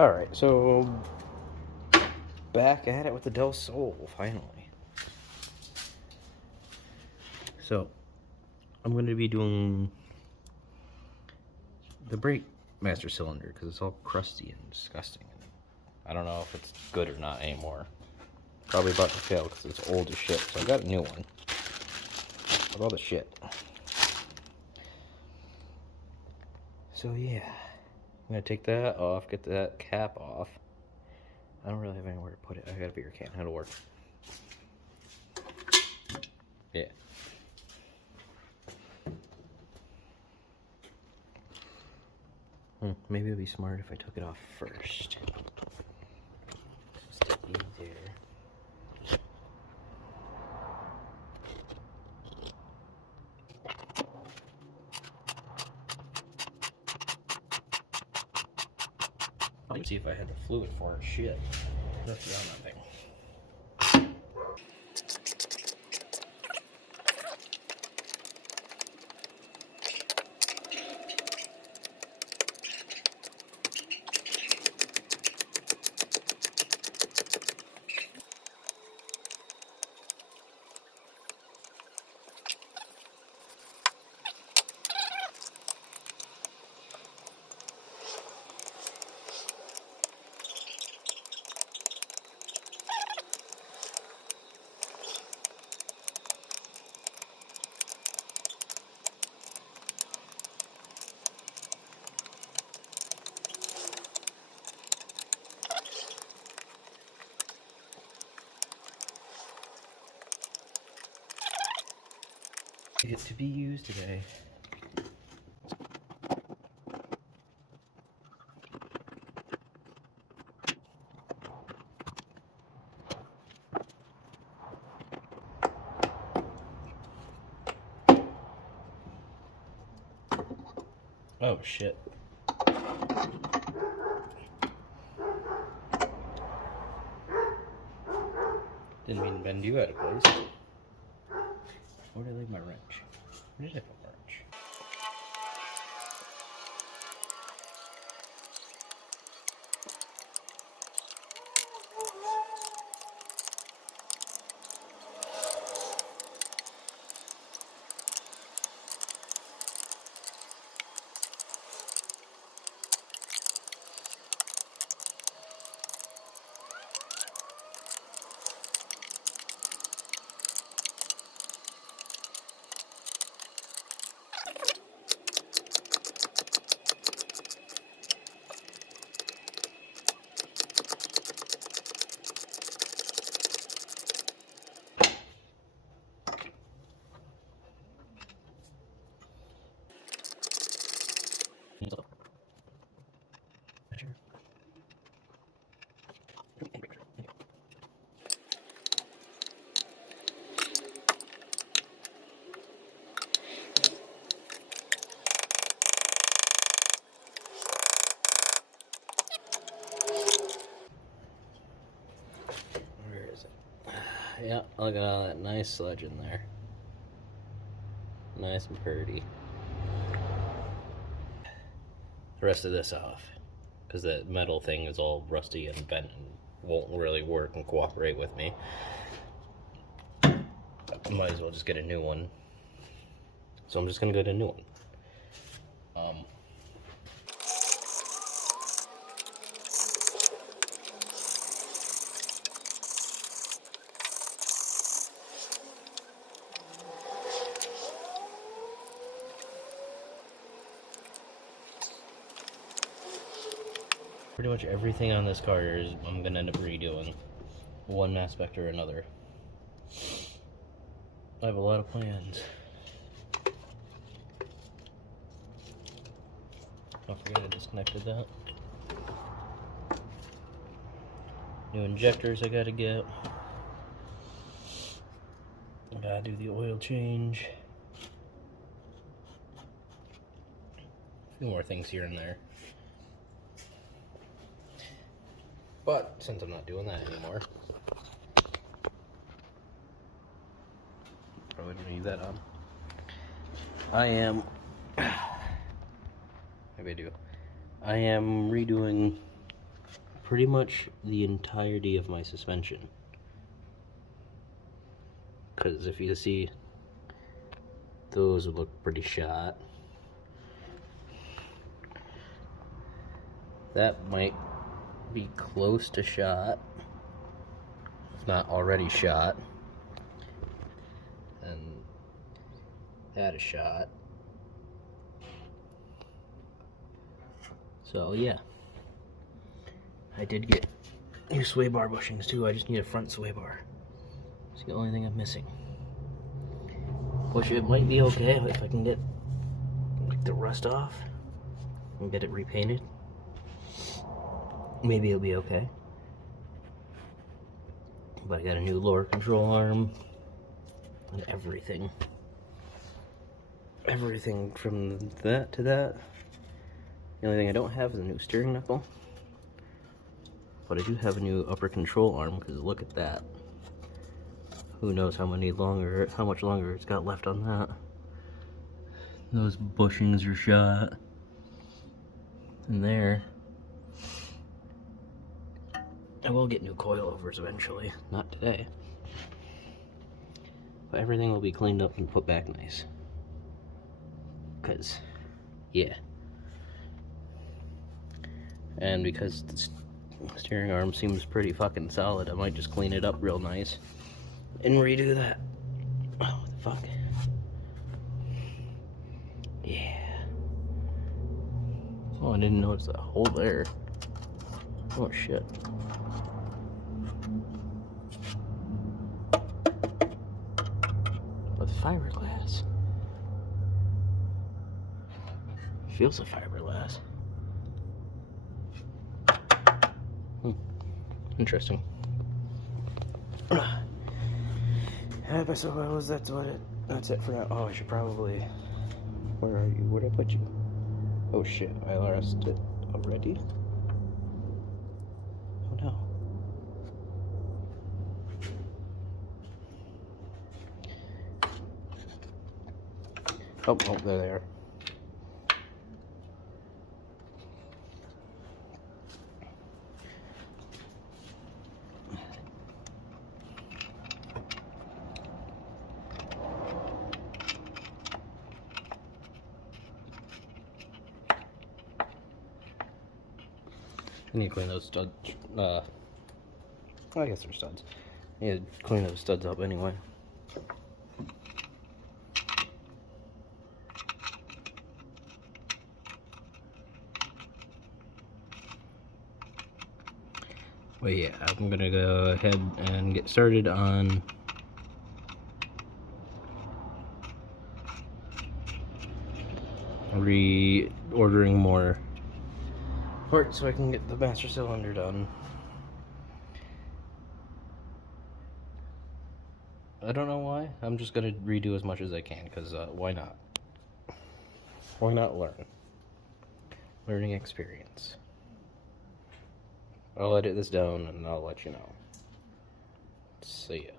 Alright, so back at it with the Del Sol, finally. So, I'm going to be doing the brake master cylinder because it's all crusty and disgusting. I don't know if it's good or not anymore. Probably about to fail because it's old as shit, so I got a new one. With all the shit. So yeah, I'm going to take that off, get that cap off. I don't really have anywhere to put it. I got a beer can. It'll work. Yeah. Maybe it'd be smart if I took it off first. Stick these there. Let's see if I had the fluid for it. Shit. Left it on that thing. Get to be used today. Oh shit. Didn't mean to bend you out of place. Where did I leave my wrench? Where did I put my wrench? Yeah, look at all that nice sludge in there. Nice and pretty. The rest of this off, because that metal thing is all rusty and bent and won't really work and cooperate with me. Might as well just get a new one. So I'm just gonna get a new one. Pretty much everything on this car is I'm gonna end up redoing, one aspect or another. I have a lot of plans. I forget I disconnected that. New injectors I gotta get. I gotta do the oil change. A few more things here and there. But since I'm not doing that anymore, probably don't need that on. I am, maybe I do. I am redoing pretty much the entirety of my suspension. Because if you see, those would look pretty shot. That might be close to shot, if not already shot. And that is shot. So yeah, I did get new sway bar bushings too. I just need a front sway bar. It's the only thing I'm missing. Which it might be okay if I can get like the rust off and get it repainted. Maybe it'll be okay. But I got a new lower control arm and everything. Everything from that to that. The only thing I don't have is a new steering knuckle. But I do have a new upper control arm, because look at that. Who knows how much longer it's got left on that. Those bushings are shot. And there. I will get new coilovers eventually, not today. But everything will be cleaned up and put back nice. Because, yeah. And because the steering arm seems pretty fucking solid, I might just clean it up real nice and redo that. Oh, what the fuck? Yeah. Oh, I didn't notice that hole there. Oh, shit. With fiberglass. Feels like fiberglass. Interesting. I suppose that's it for now. Oh, I should probably... Where are you? Where'd I put you? Oh shit, I lost it already? Oh no. Oh, there they are. I need to clean those studs. I guess they're studs. I need to clean those studs up anyway. But yeah, I'm gonna go ahead and get started on reordering more parts so I can get the master cylinder done. I don't know why. I'm just gonna redo as much as I can, because why not? Why not learn? Learning experience. I'll edit this down and I'll let you know. See ya.